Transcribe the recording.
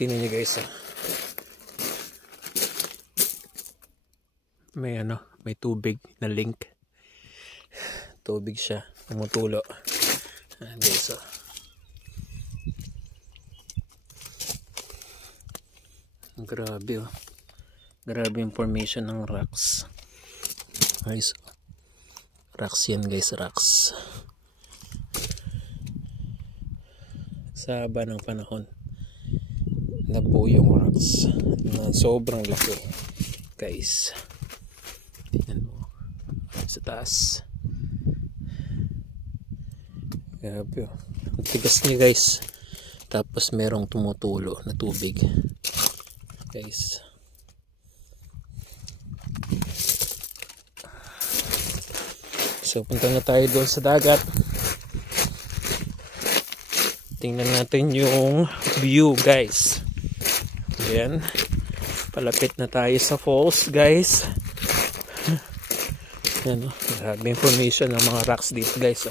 Tingnan nyo guys. May tubig na link. Tubig siya. Tumutulo. Guys. Grabe oh. Grabe yung formation ng rocks. Guys. Rocks yan guys. Rocks. Sa haba ng panahon. Nabuo yung rocks. Sobrang laki. Guys. Tingnan mo. Sa taas. Grabe oh. Ang tigas niya guys. Tapos merong tumutulo na tubig. Guys. So punta na tayo doon sa dagat. Tingnan natin yung view guys. Ayan. Palapit na tayo sa falls guys. Ayan o. Grabe information ng mga rocks dito guys.